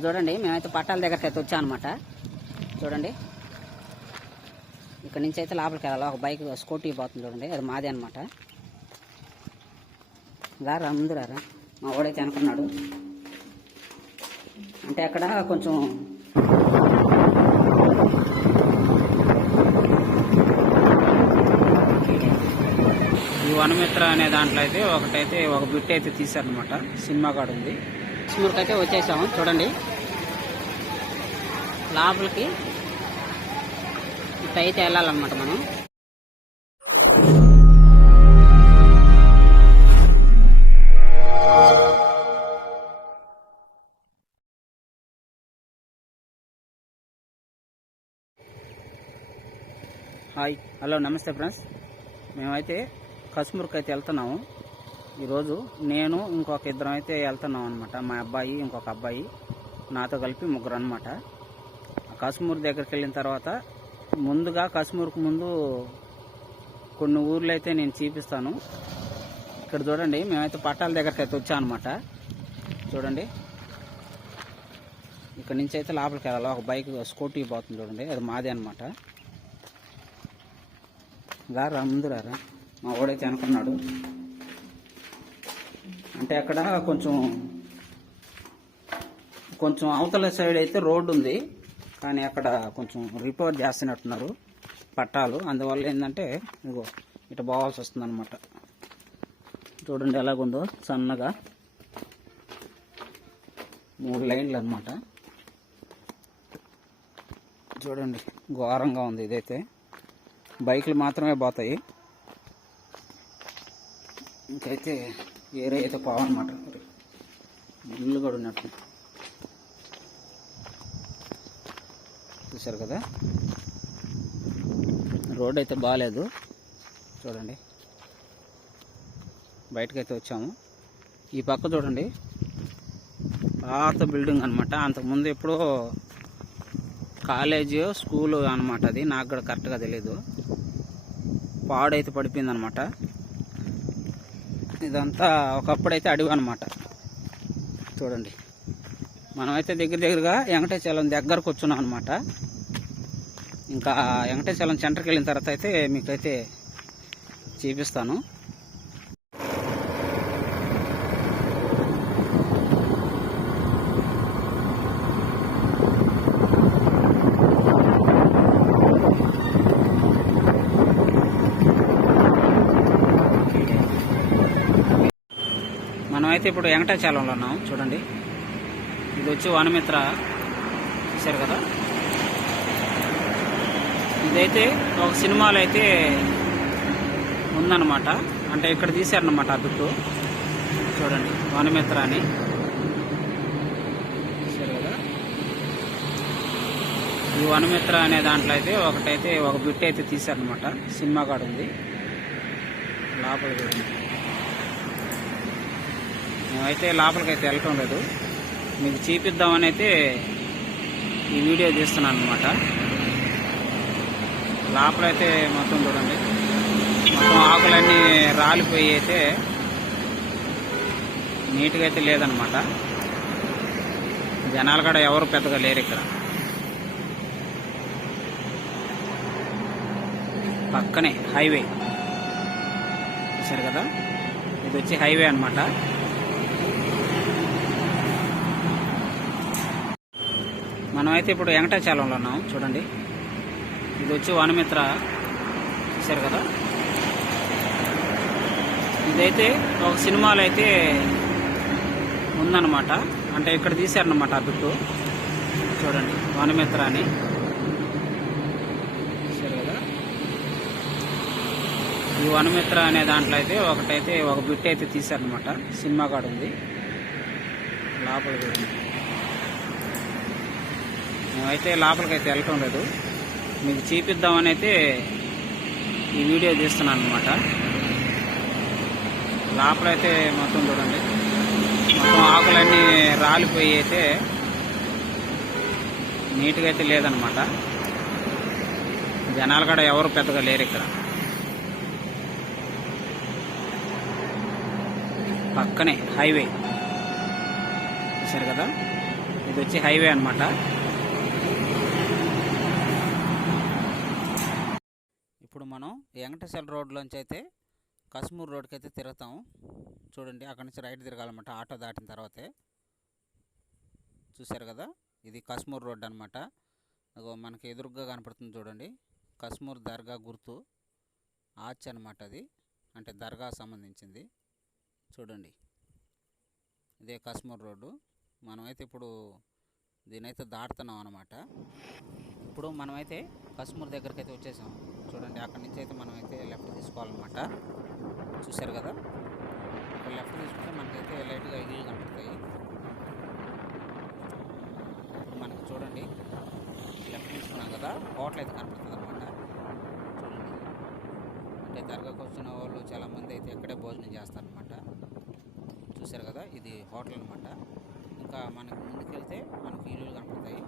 చూడండి మేమైతే పట్టాల దగ్గరికి అయితే వచ్చాం అనమాట చూడండి. ఇక్కడ నుంచి అయితే లోపలికి వెళ్ళాలి. ఒక బైక్ స్కూటీ పోతుంది చూడండి. అది మాదే అనమాట రారా ముందు రారా? మా వాడైతే అనుకున్నాడు. అంటే అక్కడ కొంచెం ఈ వనమిత్ర అనే దాంట్లో అయితే ఒకటైతే ఒక బిట్ అయితే తీశారనమాట సినిమా కాడ ఉంది. కాశ్మీర్కి అయితే వచ్చేసాము. చూడండి. లోపలికి ఇట్లా అయితే వెళ్ళాలన్నమాట మనం. హాయ్. హలో నమస్తే ఫ్రెండ్స్. మేమైతే కశ్మీర్కి అయితే వెళ్తున్నాము. ఈరోజు నేను ఇంకొక ఇద్దరం అయితే వెళ్తున్నాం అనమాట మా అబ్బాయి ఇంకొక అబ్బాయి నాతో కలిపి ముగ్గురు అనమాట కశ్మీర్ దగ్గరికి వెళ్ళిన తర్వాత ముందుగా కశ్మీర్కు ముందు కొన్ని ఊర్లు అయితే నేను చూపిస్తాను. ఇక్కడ చూడండి మేమైతే పట్టాల దగ్గరికి అయితే వచ్చాం అనమాట చూడండి. ఇక్కడ నుంచి అయితే లోపలికి వెళ్ళాలి. ఒక బైక్ స్కూటీ పోతుంది చూడండి. అది మాదే అనమాట రారా ముందు రారా? మా వాడైతే అనుకున్నాడు అంటే అక్కడ కొంచెం కొంచెం అవతల సైడ్ అయితే రోడ్డు ఉంది. కానీ అక్కడ కొంచెం రిపేర్ చేస్తున్నట్టున్నారు పట్టాలు. అందువల్ల ఏంటంటే ఇగో ఇటు పోవాల్సి వస్తుంది అనమాట చూడండి ఎలాగుందో సన్నగా. మూడు లైన్లు అనమాట చూడండి ఘోరంగా ఉంది ఇదైతే. బైకులు మాత్రమే పోతాయి. ఇంకైతే ఏరే అయితే పోవన్నమాట ఇల్లు కూడా ఉన్నట్టు. చూశారు కదా? రోడ్ అయితే బాగాలేదు చూడండి. బయటకైతే వచ్చాము. ఈ పక్క చూడండి. పాత బిల్డింగ్ అనమాట అంతకుముందు ఎప్పుడో కాలేజీ స్కూలు అనమాట అది. నాకు కూడా కరెక్ట్గా తెలియదు పాడైతే పడిపోయింది అనమాట ఇదంతా ఒకప్పుడైతే అడవి అనమాట చూడండి. మనమైతే దగ్గర దగ్గరగా వెంకటేశ్వరం దగ్గరకు వచ్చున్నాం అనమాట ఇంకా వెంకటేశ్వరం సెంటర్కి వెళ్ళిన తర్వాత అయితే మీకైతే చూపిస్తాను. మనమైతే ఇప్పుడు వెంకటాచలంలో ఉన్నాం. చూడండి. ఇది వచ్చి వనమిత్ర చూశారు కదా? ఇదైతే ఒక సినిమాలో అయితే ఉందన్నమాట. అంటే ఇక్కడ తీశారనమాట ఆ బిట్టు చూడండి. వనమిత్ర అని. చూశారు కదా? ఈ వనమిత్ర అనే దాంట్లో అయితే ఒకటైతే ఒక బిట్ అయితే తీశారనమాట సినిమా కాడ ఉంది. లోపల చూడండి. మేమైతే లోపలికైతే వెళ్ళటం లేదు. మీకు చూపిద్దామని అయితే ఈ వీడియో తీస్తున్నాను అనమాట లోపలైతే మొత్తం చూడండి. మొత్తం ఆకులన్నీ రాలిపోయి అయితే నీట్గా అయితే లేదనమాట జనాలు కూడా ఎవరు పెద్దగా లేరు ఇక్కడ. పక్కనే హైవే. చూసారు కదా? ఇది వచ్చి హైవే అనమాట మనమైతే ఇప్పుడు వెంకటాచలంలో ఉన్నాం. చూడండి. ఇది వచ్చి వనమిత్ర చూశారు కదా? ఇదైతే ఒక సినిమాలో అయితే ఉందన్నమాట. అంటే ఇక్కడ తీశారనమాట ఆ బిట్టు చూడండి వనమిత్ర అని. చూశారు కదా? ఈ వనమిత్ర అనే దాంట్లో అయితే ఒకటైతే ఒక బిట్ అయితే తీశారనమాట సినిమా కాడ ఉంది. లోపల చూడండి. మేమైతే లోపలికి అయితే వెళ్ళటం లేదు. మీకు చూపిద్దామని అయితే ఈ వీడియో తీస్తున్నాను అనమాట లోపలైతే మొత్తం చూడండి. మొత్తం ఆకులన్నీ రాలిపోయి అయితే నీట్గా అయితే లేదనమాట జనాలు కూడా ఎవరు పెద్దగా లేరు ఇక్కడ. పక్కనే హైవే. చూశారు కదా? ఇది వచ్చి హైవే అనమాట ఇప్పుడు మనం వెంకటేశ్వర రోడ్లోంచి అయితే కశ్మూర్ రోడ్కి అయితే తిరుగుతాం. చూడండి అక్కడి నుంచి రైట్ తిరగాలన్నమాట ఆటో దాటిన తర్వాతే. చూశారు కదా ఇది కశ్మూర్ రోడ్ అనమాట మనకి ఎదురుగ్గా కనపడుతుంది చూడండి కశ్మూర్ దర్గా గుర్తు. ఆర్చ్ అనమాట అది అంటే దర్గా సంబంధించింది. చూడండి ఇదే కశ్మూర్ రోడ్డు. మనమైతే ఇప్పుడు దీనైతే దాటుతున్నాం అనమాట ఇప్పుడు మనమైతే కశ్మూర్ దగ్గరికి అయితే వచ్చేసాం. అక్కడి నుంచి అయితే మనం అయితే లెఫ్ట్ తీసుకోవాలన్నమాట. చూశారు కదా? లెఫ్ట్ తీసుకుంటే మనకైతే లైట్గా ఇల్లు కనపడతాయి. ఇప్పుడు మనకి చూడండి లెఫ్ట్ తీసుకున్నాం కదా? హోటల్ అయితే కనపడుతుంది అనమాట చూడండి. అంటే దర్గాకు వచ్చిన వాళ్ళు చాలామంది అయితే ఇక్కడే భోజనం చేస్తారనమాట చూశారు కదా? ఇది హోటల్ అనమాట ఇంకా మనకు ముందుకెళ్తే మనకు ఇల్లులు కనపడతాయి.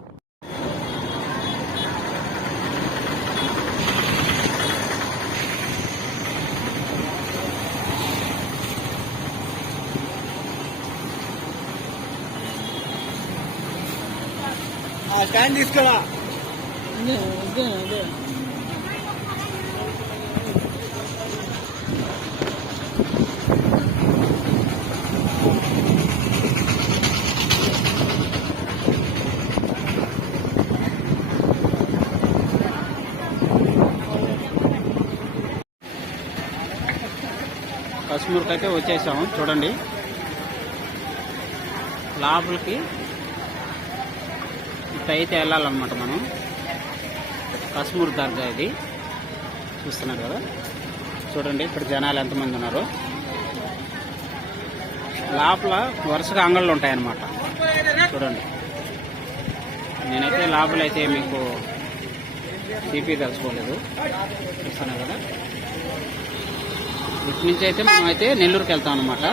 స్టాండ్ తీసుకురా కశ్మీర్కి అయితే వచ్చేసాము చూడండి. లోపలికి ఇట్లా అయితే వెళ్ళాలన్నమాట మనం. కశ్మూర్ దర్గా ఇది. చూస్తున్నారు కదా? చూడండి ఇక్కడ జనాలు ఎంతమంది ఉన్నారు. లోపల వరుసగా అంగళ్ళు ఉంటాయన్నమాట. చూడండి. నేనైతే లోపల అయితే మీకు సిపి తెలుసుకోలేదు. చూస్తున్నారు కదా? ఇటు నుంచి అయితే మనం అయితే నెల్లూరుకి వెళ్తాం అనమాట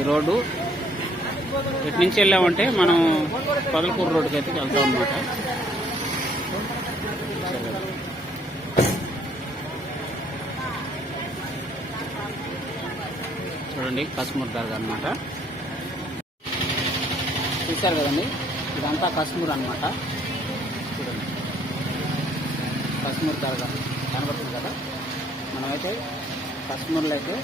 ఈ రోడ్డు ఇటు నుంచి వెళ్ళామంటే మనం పొదలకూరు రోడ్డుకి అయితే వెళ్తాం అనమాట చూడండి కశ్మూర్ దర్గా అనమాట చూశారు కదండి? ఇదంతా కశ్మూర్ అనమాట చూడండి. కశ్మూర్ దర్గా కనబడుతుంది కదా? మనమైతే కశ్మూర్లో అయితే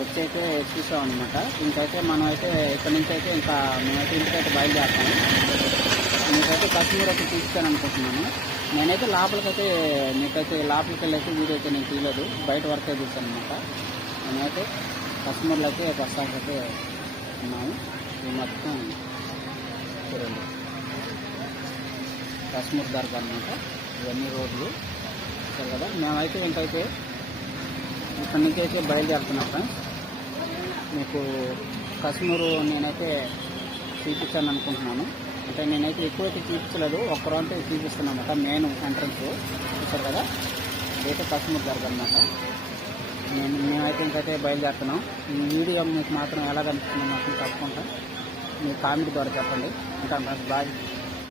వచ్చి అయితే చూసాం అనమాట ఇంకైతే మనం అయితే ఇక్కడ నుంచి అయితే ఇంకా మేమైతే ఇంటికైతే బయలుదేరుతాము. మీకైతే కశ్మీర్ అయితే తీస్తాను అనుకుంటున్నాను నేనైతే లోపలికైతే మీకైతే లోపలికి వెళ్ళి వీడియో అయితే నేను తీయలేదు. బయట వరకే చూసాను అనమాట నేనైతే కశ్మీర్లో అయితే ప్రస్తుతానికైతే ఉన్నాము ఈ మొత్తం చూడండి. కశ్మీర్ దర్గా అనమాట ఇవన్నీ రోడ్లు. కదా? మేమైతే ఇంకైతే ఇక్కడి నుంచి అయితే బయలుదేరుతున్నాం ఫ్రెండ్స్. మీకు కశ్మీరు నేనైతే చూపించాను అనుకుంటున్నాను. అంటే నేనైతే ఎక్కువైతే చూపించలేదు. ఒక్క అంటే చూపిస్తున్నాను అనమాట. Main entrance. చూసారు కదా? ఇదైతే కశ్మీర్ దర్గా అనమాట. నేను మేమైతే ఇంకైతే బయలుదేరుతున్నాం. ఈ వీడియో మీకు మాత్రం ఎలా కనిపిస్తుందో మాత్రం తప్పకుండా మీ కామెంట్ ద్వారా చెప్పండి. ఇంకా ఫ్రెండ్స్ బాయ్.